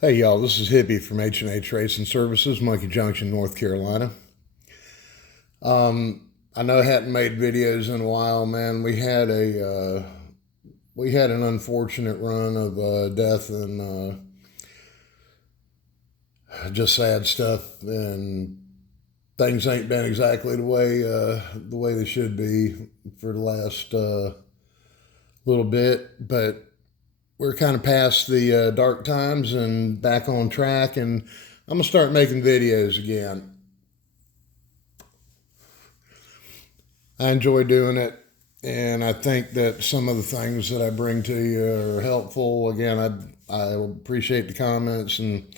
Hey y'all, this is Hippie from H&H Racing Services, Monkey Junction, North Carolina. I know I hadn't made videos in a while, man. We had an unfortunate run of death and just sad stuff, and things ain't been exactly the way they should be for the last little bit, but we're kind of past the dark times and back on track, and I'm gonna start making videos again. I enjoy doing it, and I think that some of the things that I bring to you are helpful. Again, I appreciate the comments and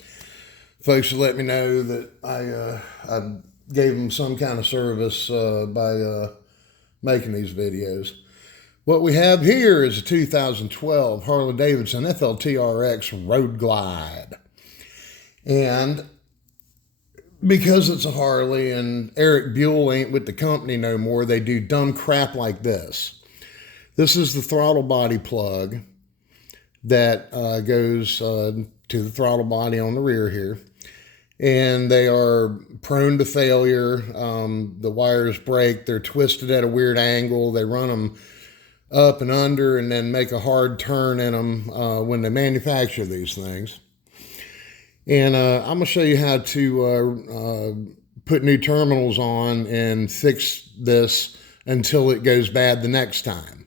folks who let me know that I gave them some kind of service by making these videos. What we have here is a 2012 Harley Davidson FLTRX Road Glide. And because it's a Harley and Eric Buell ain't with the company no more, they do dumb crap like this. This is the throttle body plug that goes to the throttle body on the rear here. And they are prone to failure. The wires break. They're twisted at a weird angle. They run them up and under and then make a hard turn in them when they manufacture these things. And I'm going to show you how to put new terminals on and fix this until it goes bad the next time.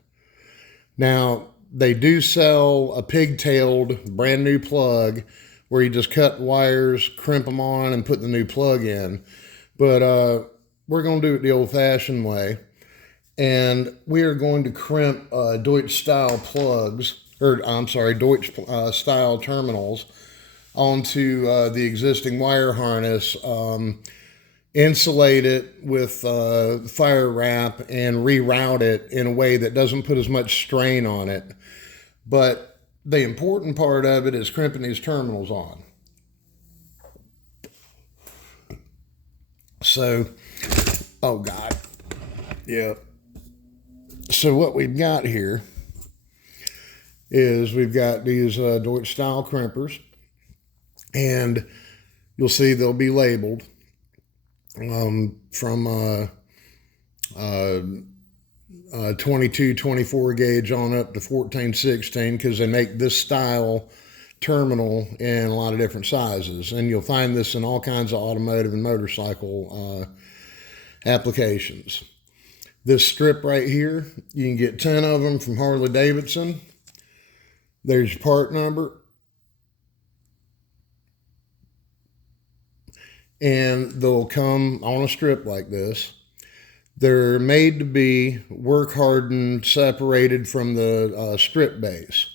Now, they do sell a pigtailed brand new plug where you just cut wires, crimp them on, and put the new plug in. But we're going to do it the old-fashioned way. And we are going to crimp Deutsch style plugs, or I'm sorry, Deutsch style terminals onto the existing wire harness, insulate it with fire wrap, and reroute it in a way that doesn't put as much strain on it. But the important part of it is crimping these terminals on. So, oh God, yeah. So what we've got here is we've got these Deutsch style crimpers, and you'll see they'll be labeled from 22, 24 gauge on up to 14, 16, because they make this style terminal in a lot of different sizes. And you'll find this in all kinds of automotive and motorcycle applications. This strip right here, you can get 10 of them from Harley Davidson. There's your part number. And they'll come on a strip like this. They're made to be work hardened, separated from the strip base.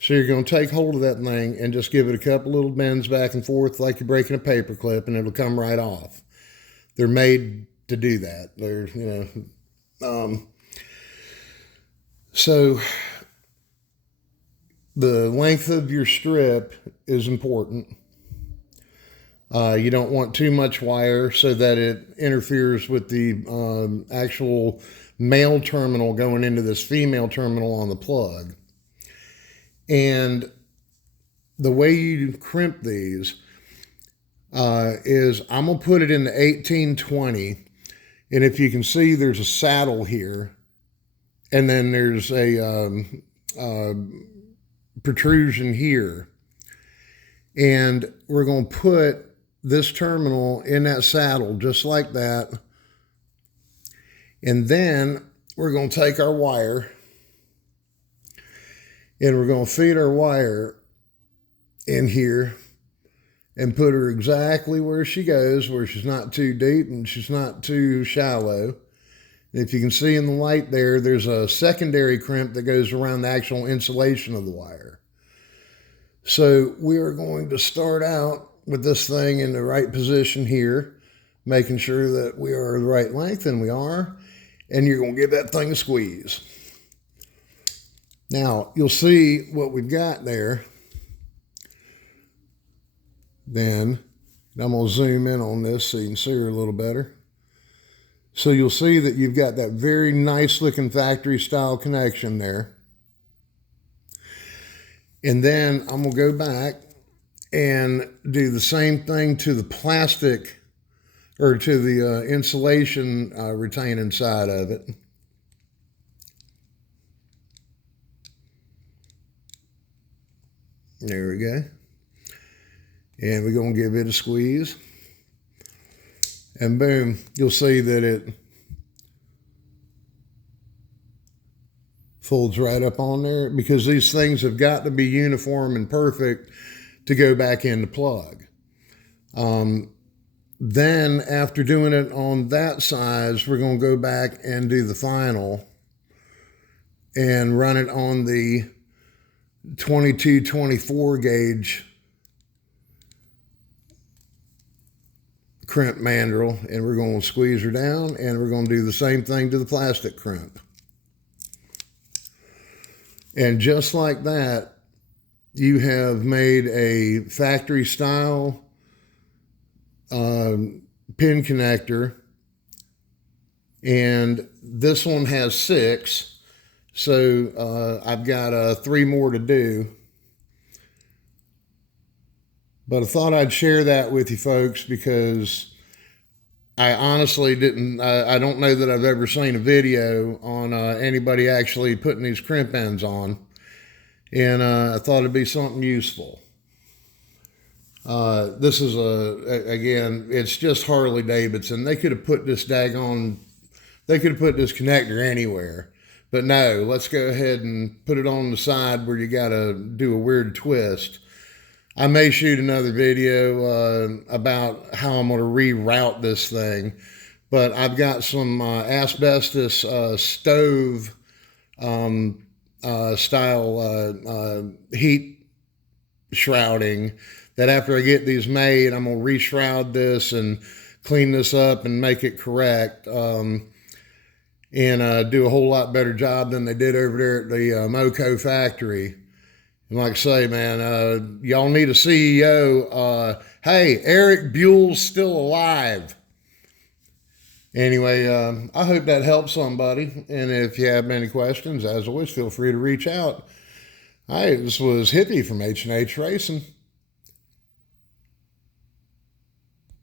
So you're going to take hold of that thing and just give it a couple little bends back and forth like you're breaking a paper clip, and it'll come right off. They're made to do that. They're, so the length of your strip is important. You don't want too much wire so that it interferes with the actual male terminal going into this female terminal on the plug. And the way you crimp these is I'm going to put it in the 1820. And if you can see, there's a saddle here, and then there's a protrusion here. And we're going to put this terminal in that saddle just like that. And then we're going to take our wire, and we're going to feed our wire in here and put her exactly where she goes, where she's not too deep and she's not too shallow. And if you can see in the light there, there's a secondary crimp that goes around the actual insulation of the wire. So we are going to start out with this thing in the right position here, making sure that we are the right length, and we are, and you're going to give that thing a squeeze. Now, you'll see what we've got there. Then I'm going to zoom in on this so you can see her a little better. So you'll see that you've got that very nice looking factory style connection there. And then I'm going to go back and do the same thing to the plastic or to the insulation retaining side of it. There we go. And we're going to give it a squeeze. And boom, you'll see that it folds right up on there, because these things have got to be uniform and perfect to go back in the plug. Then after doing it on that size, we're going to go back and do the final and run it on the 22-24 gauge crimp mandrel, and we're going to squeeze her down, and we're going to do the same thing to the plastic crimp. And just like that, you have made a factory style pin connector, and this one has 6, so I've got 3 more to do. But I thought I'd share that with you folks, because I honestly I don't know that I've ever seen a video on anybody actually putting these crimp ends on. And I thought it'd be something useful. This is again, it's just Harley Davidson. They could have put this they could have put this connector anywhere. But no, let's go ahead and put it on the side where you got to do a weird twist. I may shoot another video about how I'm going to reroute this thing, but I've got some asbestos stove style heat shrouding that after I get these made, I'm going to reshroud this and clean this up and make it correct, and do a whole lot better job than they did over there at the Moco factory. And like I say, man, y'all need a CEO. Hey, Eric Buell's still alive. Anyway, I hope that helps somebody. And if you have any questions, as always, feel free to reach out. This was Hippie from H&H Racing.